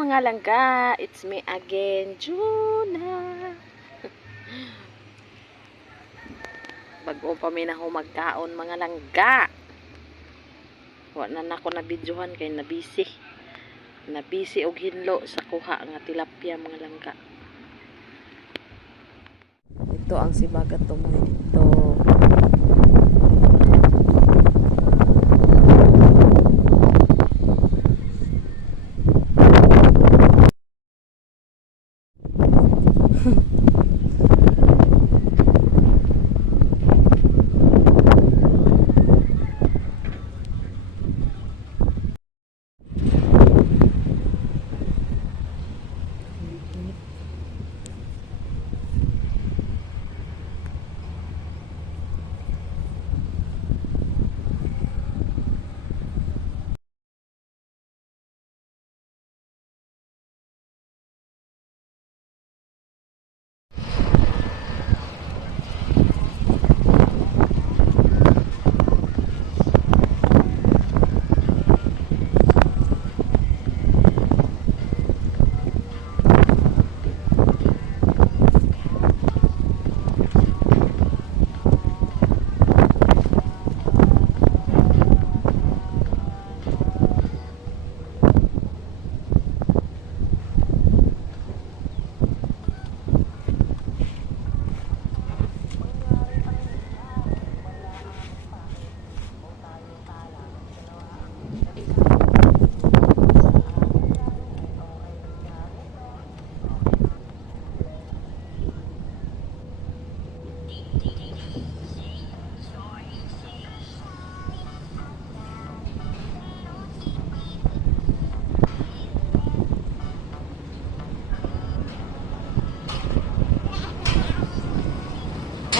mga langga, it's me again, Juna. Bago pa may naho magkaon mga langga. Wa na nako na videohan kay nabisi. Nabisi og hinlo sa kuha nga tilapia mga langga. Ito ang sibagat to mga dito.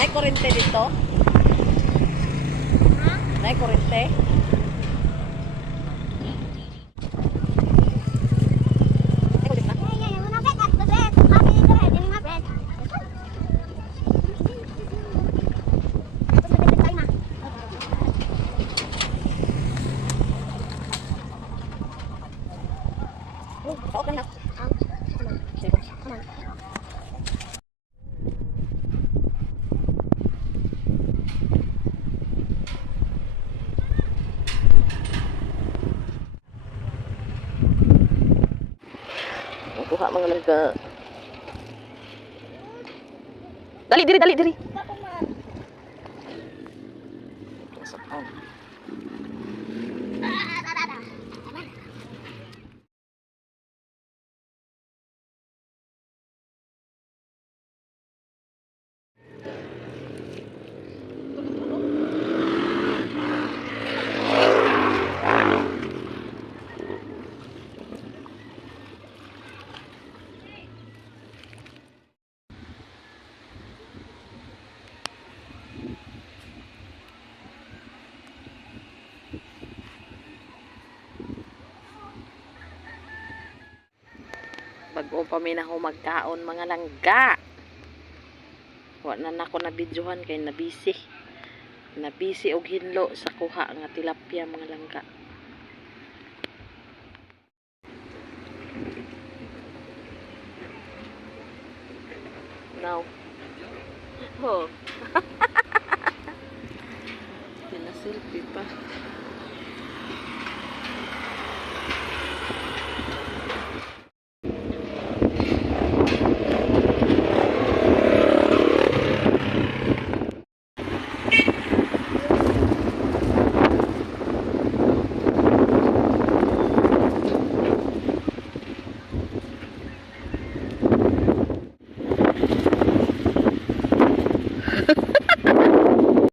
May kurente dito? Ha? May kurente? Kuha mga langga. Dali diri, dali diri. Bago pa may naho magkaon mga langga. Wa na nako na videohan kay nabisi. Nabisi og hinlo sa kuha nga tilapia mga langga. Now. Oh.